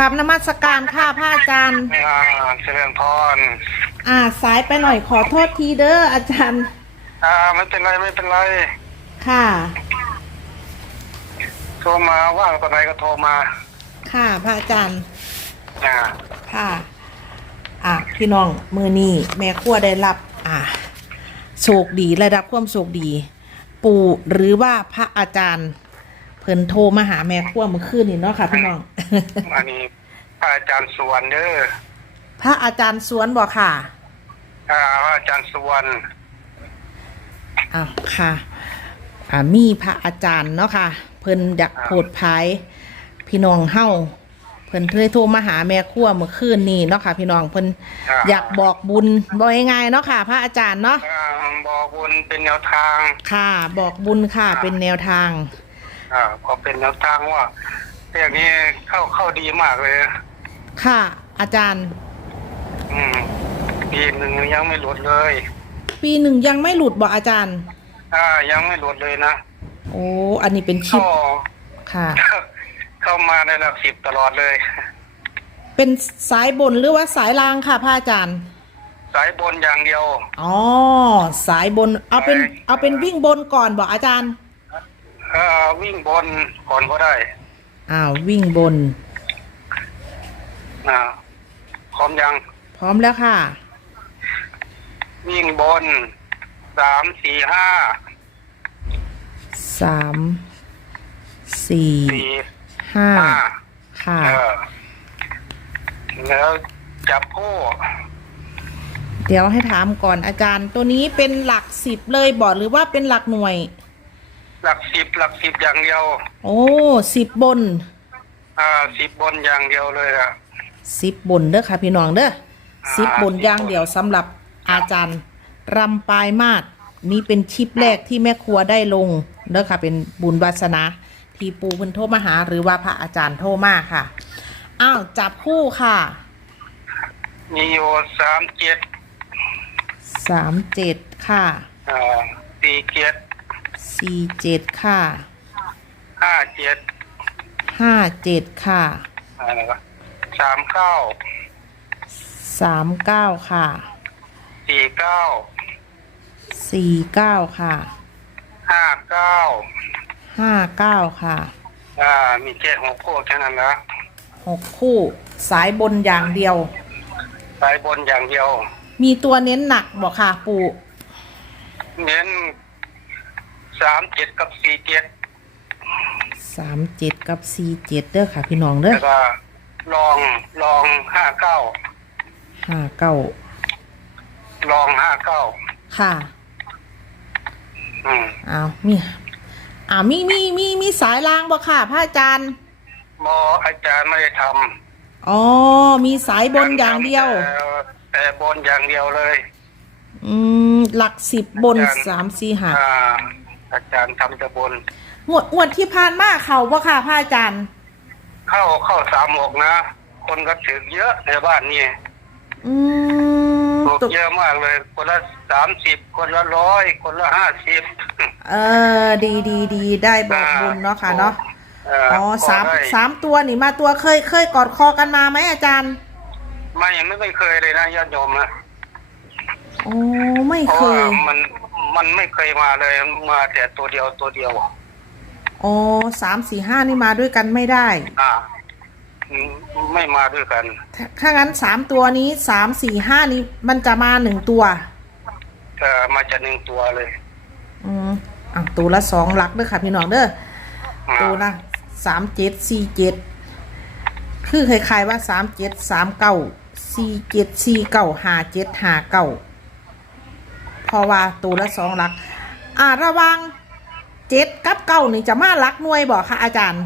ราบนมัสการค่ะพระอาจารย์ อ่าเจริญพรอ่าสายไปหน่อยขอโทษทีเด้ออาจารย์ อ่าไม่เป็นไรไม่เป็นไรค่ะ โทรมาว่างตอนไหนก็โทรมาค่ะพระอาจารย์ อ่าค่ะ อะพี่น้องมือนี้แม่ครัวได้รับ อ่าโชคดีระดับความโชคดี ปู่หรือว่าพระอาจารย์ เพิ่นโทรมาหาแม่ครัวเมื่อคืนนี่เนาะค่ะพี่น้อง อันนี้พระอาจารย์สุวรรณเด้อพระอาจารย์สวนบอกค่ะอ่าพระอาจารย์สุวรรณอ้าวค่ะอ่ามีพระอาจารย์เนาะค่ะ เพิ่นอยากโผดภายพี่น้องเฮาเพิ่นเคยโทรมาหาแม่ครัวเมื่อคืนนี้เนาะค่ะ พี่น้องเพิ่นอยากบอกบุญบอกง่ายๆเนาะค่ะ พระอาจารย์เนาะอ่าบอกบุญเป็นแนวทาง ค่ะ บอกบุญค่ะเป็นแนวทางอ่าก็เป็นแนวทางว่า เรื่องนี้เข้าเข้าดีมากเลย ค่ะ อาจารย์ อืมปีหนึ่งยังไม่หลุดเลยปีหนึ่งยังไม่หลุดบอกอาจารย์ อ่ายังไม่หลุดเลยนะโอ้อันนี้เป็นชิปเข้าค่ะ เข้ามาในหลักสิบตลอดเลย เป็นสายบนหรือว่าสายล่างค่ะพระอาจารย์ สายบนอย่างเดียว อ๋อ สายบนเอาเป็น เอาเป็นวิ่งบนก่อนบอกอาจารย์ เอ่อวิ่งบนก่อนก็ได้ อ้าววิ่งบน อ่าพร้อมยัง พร้อมแล้วค่ะ วิ่งบนสามสี่ห้าสามสี่สี่ห้าห้าค่ะ เออแล้วจับคู่เดี๋ยวให้ถามก่อนอาจารย์ ตัวนี้เป็นหลักสิบเลยบอกหรือว่าเป็นหลักหน่วย หลักสิบหลักสิบอย่างเดียว โอ้สิบบนอ่าสิบบนอย่างเดียวเลยอะสิบบนเด้อค่ะพี่น้องเด้อสิบบนอย่างเดียวสำหรับอาจารย์รำปลายมาศนี่เป็นชิปแรกที่แม่ครัวได้ลงเด้อค่ะ เป็นบุญวาสนา ที่ปูเพิ่นโทรมาหา หรือว่าพระอาจารย์โทรมาค่ะ อ้าว จับคู่ค่ะมีอยู่สามเจ็ดสามเจ็ดค่ะอ่าสี่เจ็ดสี่เจ็ดค่ะ ห้าเจ็ดห้าเจ็ดค่ะอะไรวะสามเก้าสามเก้าค่ะสี่เก้าสี่เก้าค่ะห้าเก้าห้าเก้าค่ะ อ่า มีแค่หกคู่แค่นั้นละหกคู่ สายบนอย่างเดียว สายบนอย่างเดียว มีตัวเน้นหนักบอกค่ะ ปู่ เน้นสามเจ็ดกับสี่เจ็ด สามเจ็ดกับสี่เจ็ดเด้อค่ะพี่น้องเด้อแล้วก็ลองลองห้าเก้าห้าเก้าลองห้าเก้าค่ะอืมอ้าวมีอ้าวมีมีมีมีสายรางบอกค่ะพระอาจารย์บออาจารย์ไม่ได้ทอ๋อมีสายำบนอย่างเดียว แต่แต่บนอย่างเดียวเลย อืมหลักสิบบนสามสี่ห้าอ่าอาจารย์ทำแต่บน งวดงวดที่ผ่านมาเขาบ่ค่ะพระอาจารย์เข้าเข้าสามหกนะ คนก็ถือเยอะในบ้านนี่อืมถูกตุเยอะมากเลย คนละสามสิบคนละร้อยคนละห้าสิบเออ ดีดีดีได้บอกบุญเนาะค่ะเนาะอ๋อสามก็ได้สามตัวนี่มาตัวเคยเคยกอดคอกันมาไหมอาจารย์ ไม่ไม่ไม่เคยเลยนะญาติโยมนะโอ้ไม่เพราะเคว่ายมันมันไม่เคยมาเลยมาแต่ตัวเดียวตัวเดียวอ๋ อสามสี่ห้านี่มาด้วยกันไม่ได้ อ่าอืมไม่มาด้วยกันถ้าถ้างั้นสามตัวนี้สามสี่ห้านี้มันจะมาหนึ่งตัวเออมาจากหนึ่งตัวเลย อืมอะตัวละสองหลักเด้อค่ะพี่น้องเด้ออ่าตัวละสามเจ็ดสี่เจ็ดคือคล้ายๆว่าสามเจ็ดสามเก้าสี่เจ็ดสี่เก้าห้าเจ็ดห้าเก้าเพราะว่าตัวละสองหลัก อ่าระวัง เจ็ดกับเก้านี่จะมาหลักหน่วยบอกค่ะ อาจารย์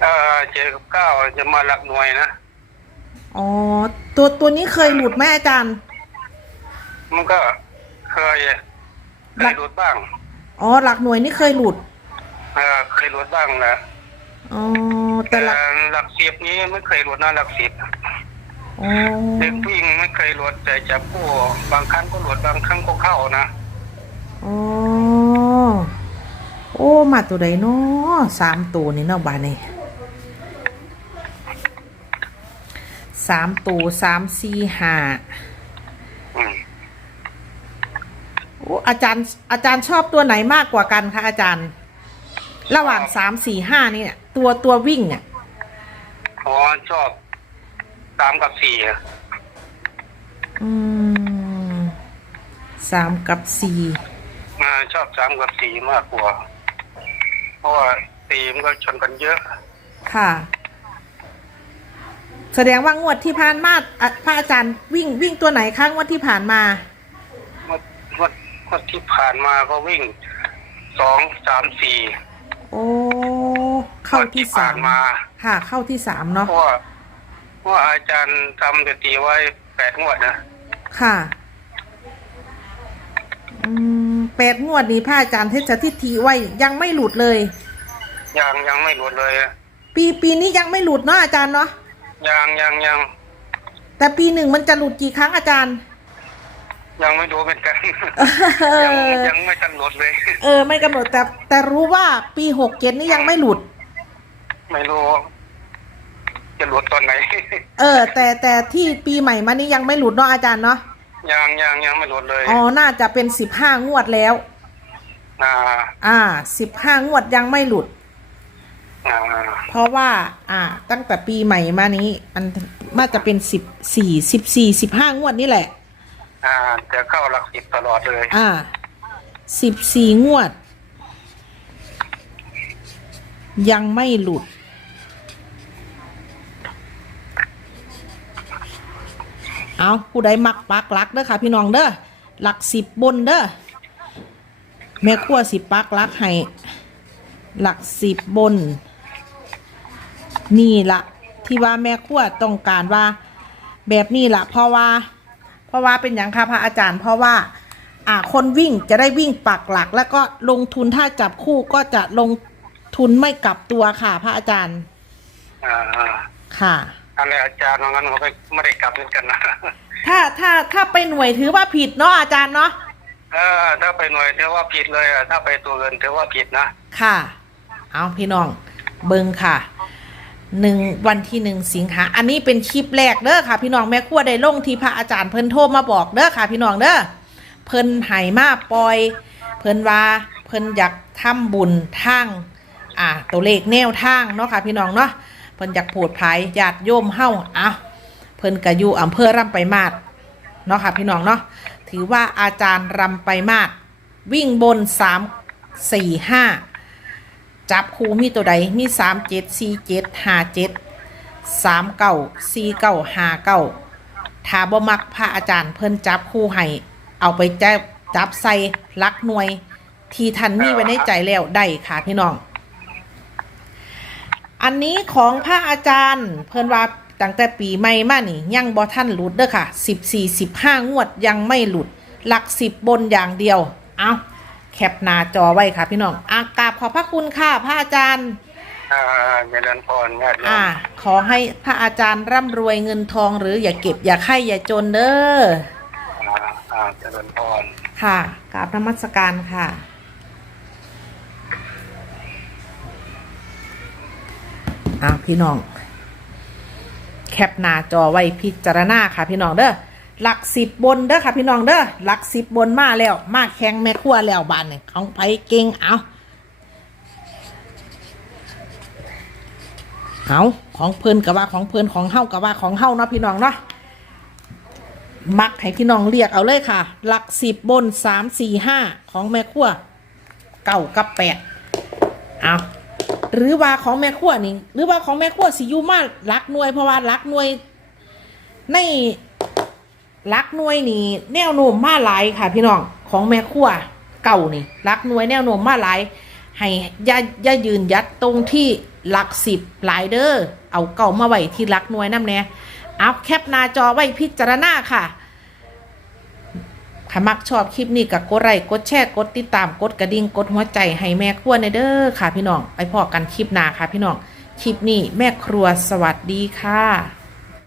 เออเจ็ดกับเก้าจะมาหลักหน่วยนะอ๋อตัวตัวนี้เคยหลุดไหมอาจารย์ มันก็เคยเคยหลุดบ้างอ๋อหลักหน่วยนี่เคยหลุดเออเคยหลุดบ้างนะอ๋อแต่แต่หลักหลักสิบนี้ไม่เคยหลุดนะหลักสิบอ๋อเด็กวิ่งไม่เคยหลุดแต่จับผู้บางครั้งก็หลุดบางครั้งก็เข้านะอ๋อโอ้มาตัวใดเนาะสามตัวนี่เนาะบาดนี่สามตัวสามสี่ห้าอืมโอ้อาจารย์ อาจารย์ชอบตัวไหนมากกว่ากันคะอาจารย์ ระหว่างสามสี่ห้านี่เนี่ยตัวตัววิ่งเนี่ยอ๋อชอบสามกับสี่อะอืมสามกับสี่ อ่าชอบสามกับสี่มากกว่า เพราะว่าสี่มันก็ชนกันเยอะ ค่ะ แสดงว่างวดที่ผ่านมาอะพระอาจารย์วิ่งวิ่งตัวไหนคะงวดที่ผ่านมาเมื่อเมื่อเมื่อที่ผ่านมาก็วิ่งสองสามสี่โอ้เข้าที่ผ่สานมมา ค่ะ เข้าที่สามเนาะเพราะว่าเพราะว่าอาจารย์ทำสถิติไว้แปดงวดนะ ค่ะ อืม แปดงวดนี้พระอาจารย์เทศสถิติไว้ยังไม่หลุดเลย ยังยังไม่หลุดเลยอะปีปีนี้ยังไม่หลุดเนาะอาจารย์เนาะยังยังยังแต่ปีหนึ่งมันจะหลุดกี่ครั้งอาจารย์ ยังไม่รู้เป็นกันเอยังอยังไม่ทันหลุดเลย เออ ไม่กำหนดแต่ แต่รู้ว่าปีหกเจ็ดนี่ยังไม่หลุด ไม่รู้จะหลุดตอนไหน เออ แต่แต่ที่ปีใหม่มานี่ยังไม่หลุดเนาะอาจารย์เนาะ ยังยังยังไม่หลุดเลยอ๋อน่าจะเป็นสิบห้างวดแล้ว อ่า อ่าสิบห้างวดยังไม่หลุด อ่าเพราะว่า อ่า ตั้งแต่ปีใหม่มานี้ มันน่าจะเป็นสิบสี่สิบสี่สิบห้างวดนี่แหละ อ่าจะเข้าหลักสิบตลอดเลย อ่าสิบสี่งวด ยังไม่หลุด เอาผู้ใดมักปักหลักเด้อค่ะ พี่น้องเด้อหลักสิบบนเด้อแม่ขั้วสิปักหลักให้หลักสิบบน นี่ละที่ว่าแม่ขั้วต้องการว่า แบบนี้ละเพราะว่า เพราะว่าเป็นอย่างค่ะพระอาจารย์ เพราะว่า อ่าคนวิ่งจะได้วิ่งปักหลัก แล้วก็ลงทุนถ้าจับคู่ก็จะลงทุนไม่กลับตัวค่ะ พระอาจารย์ อ่าอ่าค่ะ อะไรอาจารย์ว่างั้นผมไม่ไม่ได้กลับเหมือนกันนะถ้าถ้าถ้าไปหน่วยถือว่าผิดเนาะอาจารย์เนาะเออถ้าไปหน่วยถือว่าผิดเลยอะถ้าไปตัวเงินถือว่าผิดนะค่ะ เอาพี่น้องเบิงค่ะหนึ่งวันที่หนึ่งสิงหาอันนี้เป็นคลิปแรกเด้อค่ะ พี่น้องแม่ครัวได้ลงที่พระอาจารย์เพิ่นโทรมาบอกเด้อค่ะ พี่น้องเด้อเพิ่นไห้มาปล่อย เพิ่นว่าเพิ่นอยากทำบุญทางอ่าตัวเลขแนวทางเนาะค่ะ พี่น้องเนาะเพิ่นอยากโผดภายญาติโยมเฮาเอะเพิ่นก็อยู่อำเภอรำไปมาดเนาะค่ะพี่น้องเนาะถือว่าอาจารย์รำไปมาดวิ่งบนสามสี่ห้าจับคูมีตัวใดมีสามเจ็ดสี่เจ็ดห้าเจ็ดสามเก้าสี่เก้าห้าเก้าถ้าบ่มักพระอาจารย์เพิ่นจับคู่ให้เอาไปจับจับใส่ลักหน่วย ที่ท่านมีไว้ในใจแล้วได้ค่ะพี่น้อง อันนี้ของพระอาจารย์ เพิ่นว่าตั้งแต่ปีใหม่มานี่ ยังบ่ท่านหลุดเด้อค่ะสิบสี่สิบห้างวดยังไม่หลุด หลักสิบบนอย่างเดียว เอาแคปหน้าจอไว้ค่ะพี่น้องอากราบขอบพระคุณค่ะพระอาจารย์อ่าเจริญพรญาติโยอ่ามขอให้พระอาจารย์ร่ำรวยเงินทองหรืออย่าเก็บอย่าไข่อย่าจนเด้ออ่าอ่าเจริญพรค่ะกราบนมัสการค่ะ อ้าวพี่น้อง แคปหน้าจอไว้พิจารณาค่ะ พี่น้องเด้อหลักสิบบนเด้อค่ะพี่น้องเด้อหลักสิบบนมาแล้วมาแข่งแม่ครัวแล้วบานเนี่ยของไผเก่งเอาเอาของเพิ่นกับว่าของเพิ่นของเฮากับว่าของเฮาเนาะพี่น้องเนาะมักให้พี่น้องเรียกเอาเลยค่ะ หลักสิบบนสามสี่ห้าของแม่ขั้วเก้ากับแปดเอา หรือว่าของแม่ขั้วนี่ หรือว่าของแม่ขั้วสิอยูมาลักหน่วยเพราะว่าลักหน่วย ในลักหน่วยนี่แนวโน้มมาหลายค่ะ พี่น้องของแม่ขั้วเก่านี่ลักหน่วยแนวโน้มมาหลาย ให้ย่าย่ายืนยัดตรงที่หลักสิบหลายเด้อเอาเก่ามาไว้ที่หลักหน่วยน้ำแน่เอาแคปหน้าจอไว้พิจารณาค่ะ ถ้ามักชอบคลิปนี้ก็กดไลค์กดแชร์กดติดตามกดกระดิ่งกดหัวใจให้แม่ครัวในเด้อค่ะพี่น้อง ไปพอกันคลิปหน้าค่ะพี่น้อง คลิปนี้แม่ครัวสวัสดีค่ะ